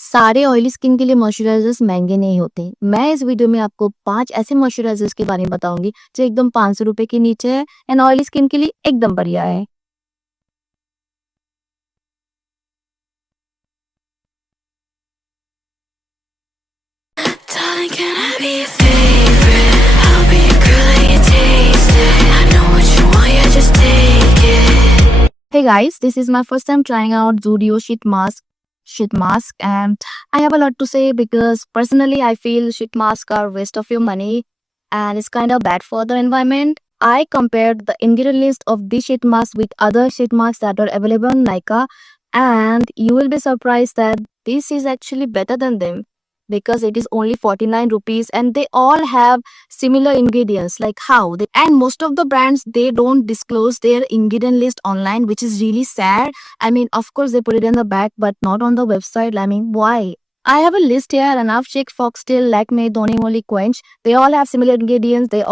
सारे oily skin के लिए मॉइस्चराइजर्स महंगे नहीं होते। मैं इस वीडियो में आपको 5 ऐसे मॉइस्चराइजर्स के बारे में बताऊंगी जो एकदम 500 रुपए के नीचे है एंड ऑयली स्किन के लिए एकदम बढ़िया है। Darling, can I be your favorite? I'll be your girl and you taste it. I know what you want, yeah, just take it. Hey guys, this is my first time trying out Zudio sheet mask and I have a lot to say because personally I feel sheet masks are waste of your money and it's kind of bad for the environment. I compared the ingredient list of this sheet mask with other sheet masks that are available on Nykaa and you will be surprised that this is actually better than them because it is only 49 rupees and they all have similar ingredients. Like how they, and most of the brands, they don't disclose their ingredient list online, which is really sad. I mean, of course they put it in the back but not on the website. I mean, why? I have a list here and I've checked Foxtail, Lakme, Doni Moly, Quench. They all have similar ingredients. They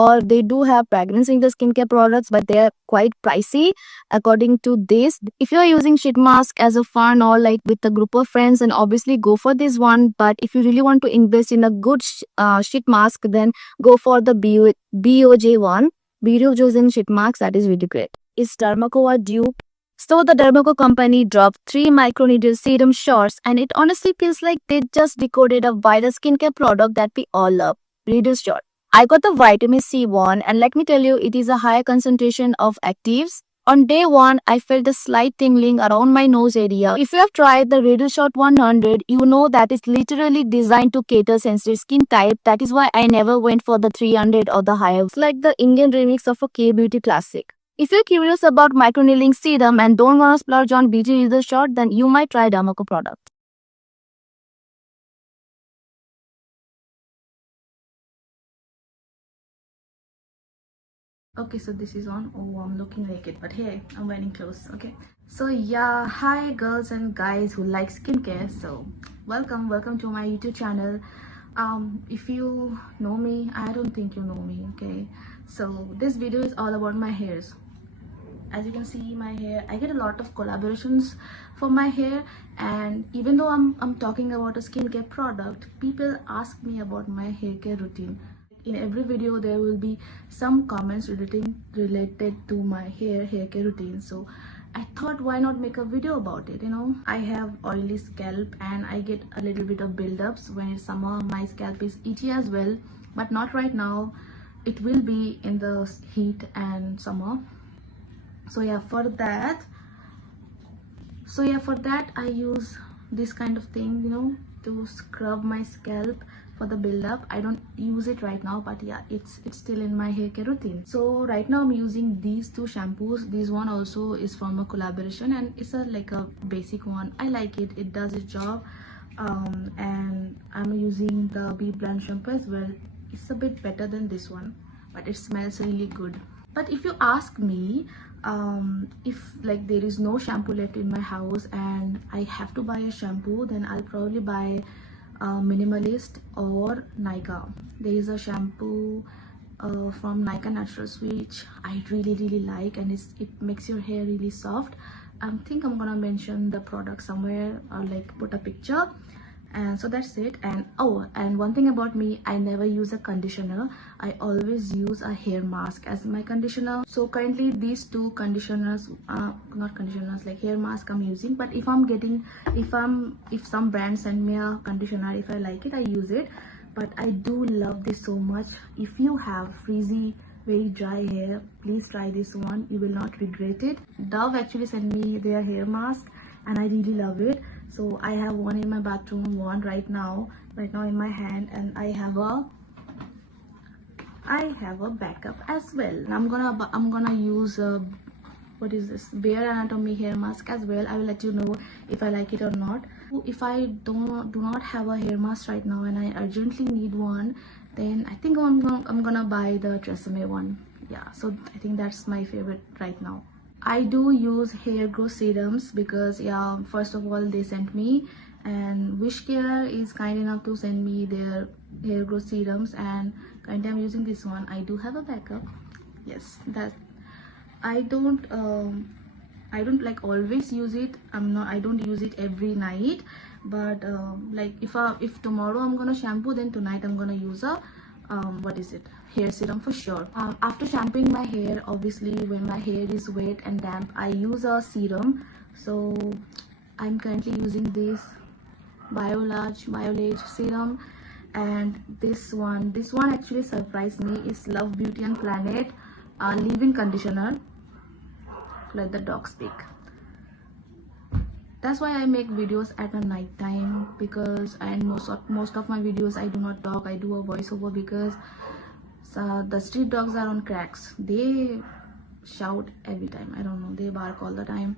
do have fragrance in the skincare products, but they are quite pricey according to this. If you are using sheet mask as a fun or like with a group of friends, then obviously go for this one. But if you really want to invest in a good sheet mask, then go for the BOJ one. BOJ sheet mask, that is really great. It's Dermaco dupe. So the Dermaco company dropped 3 microneedle serum shots and it honestly feels like they just decoded a viral skincare product that we all love. Reduce shot. I got the vitamin C one and let me tell you, it is a higher concentration of actives. On day 1, I felt a slight tingling around my nose area. If you have tried the Reduce Shot 100, you know that it's literally designed to cater sensitive skin type. That is why I never went for the 300 or the higher. It's like the Indian remix of a K-beauty classic. If you're curious about microneedling serum and don't want to splurge on BG Reader Shot, then you might try Dermaco product. Okay, so this is on. Oh, I'm looking naked, but hey, I'm wearing clothes. Okay, so yeah, hi girls and guys who like skincare. So welcome to my YouTube channel. If you know me, I don't think you know me. Okay, so this video is all about my hairs. As you can see, my hair, I get a lot of collaborations for my hair, and even though I'm talking about a skincare product, people ask me about my hair care routine. In every video there will be some comments related to my hair care routine, so I thought, why not make a video about it? I have oily scalp and I get a little bit of buildups when it's summer. My scalp is itchy as well, but not right now. It will be in the heat and summer. So yeah, for that I use this kind of thing, to scrub my scalp for the build-up. I don't use it right now, but yeah, it's still in my hair care routine. So right now I'm using these 2 shampoos. This one also is from a collaboration and it's like a basic one. I like it, it does its job. And I'm using the Bee brand shampoo as well. It's a bit better than this one, but it smells really good. But if you ask me, if like there is no shampoo left in my house and I have to buy a shampoo, then I'll probably buy Minimalist or Nykaa. There is a shampoo from Nykaa Naturals which I really like, and it makes your hair really soft. I think I'm gonna mention the product somewhere or like put a picture. And so that's it. And oh, and one thing about me, I never use a conditioner. I always use a hair mask as my conditioner. So currently these 2 conditioners, not conditioners, like hair mask I'm using. But if some brand send me a conditioner, if I like it, I use it. But I do love this so much. If you have frizzy, very dry hair, please try this one. You will not regret it. Dove actually sent me their hair mask and I really love it. So I have one in my bathroom, one right now in my hand, and I have a backup as well. And I'm gonna use what is this, Bare Anatomy hair mask as well. I will let you know if I like it or not. If I do not have a hair mask right now and I urgently need one, then I think I'm gonna buy the Tresemme one. Yeah, so I think that's my favorite right now. I do use hair growth serums because, yeah, first of all they sent me, and Wishcare is kind enough to send me their hair growth serums, and currently I'm using this one. I do have a backup. Yes, that I don't like always use it. I don't use it every night, but like if tomorrow I'm gonna shampoo, then tonight I'm gonna use a what is it, hair serum for sure. After shampooing my hair, obviously when my hair is wet and damp, I use a serum. So I'm currently using this Biolage serum, and this one actually surprised me. Is Love Beauty and Planet leave-in conditioner. Let the dog speak. That's why I make videos at a night time, because and most of my videos I do not talk, I do a voiceover, because the street dogs are on cracks. They shout every time, I don't know, they bark all the time.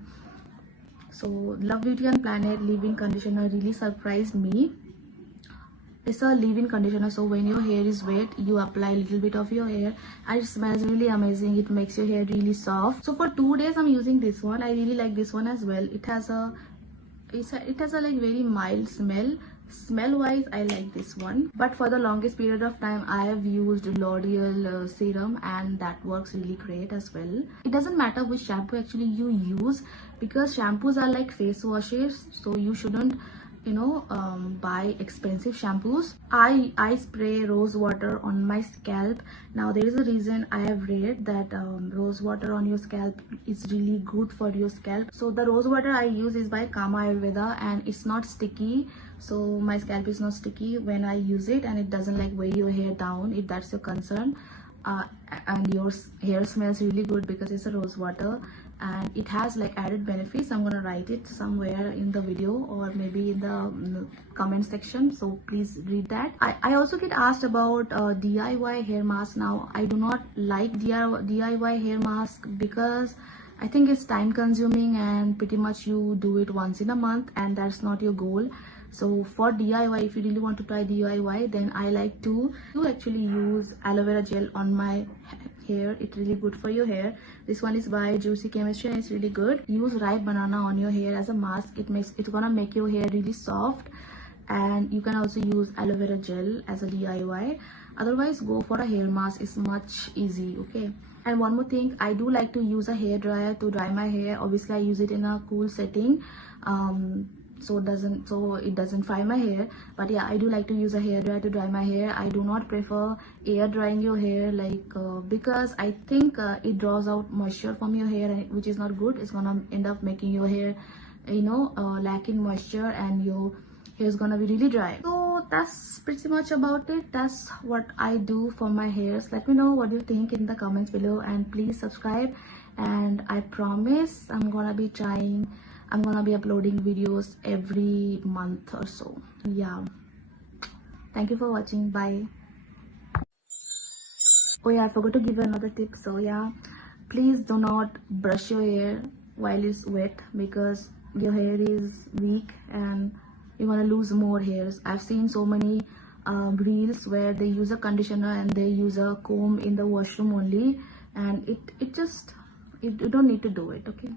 So Love Beauty and Planet leave-in conditioner really surprised me. It's a leave-in conditioner, so when your hair is wet, you apply a little bit of your hair and it smells really amazing. It makes your hair really soft. So for 2 days I'm using this one. I really like this one as well. It has a like very mild smell wise. I like this one, but for the longest period of time I have used L'Oreal serum, and that works really great as well. It doesn't matter which shampoo actually you use, because shampoos are like face washes, so you shouldn't buy expensive shampoos. I spray rose water on my scalp. Now there is a reason I have read that rose water on your scalp is really good for your scalp. So the rose water I use is by Kama Ayurveda, and it's not sticky, so my scalp is not sticky when I use it, and it doesn't like weigh your hair down if that's your concern. And your hair smells really good because it's a rose water, and it has like added benefits. I'm gonna write it somewhere in the video or maybe in the comment section, so please read that. I also get asked about DIY hair mask. Now I do not like DIY hair mask because I think it's time consuming, and pretty much you do it once in a month, and that's not your goal. So for DIY, if you really want to try DIY, then I like to actually use aloe vera gel on my hair. It's really good for your hair. This one is by Juicy Chemistry, and it's really good. Use ripe banana on your hair as a mask. It's gonna make your hair really soft, and you can also use aloe vera gel as a DIY. Otherwise, go for a hair mask. It's much easy. Okay. And one more thing, I do like to use a hair dryer to dry my hair. Obviously I use it in a cool setting, so it doesn't fry my hair. But yeah, I do like to use a hair dryer to dry my hair. I do not prefer air drying your hair, like because I think it draws out moisture from your hair, which is not good. It's gonna end up making your hair lack in moisture, and your hair is gonna be really dry. So that's pretty much about it. That's what I do for my hairs. Let me know what you think in the comments below, and please subscribe. And I promise I'm gonna be uploading videos every month or so. Yeah, thank you for watching. Bye. Oh yeah, I forgot to give you another tip. So yeah, please do not brush your hair while it's wet, because your hair is weak and you're gonna lose more hairs. I've seen so many reels where they use a conditioner and they use a comb in the washroom only, and you don't need to do it. Okay.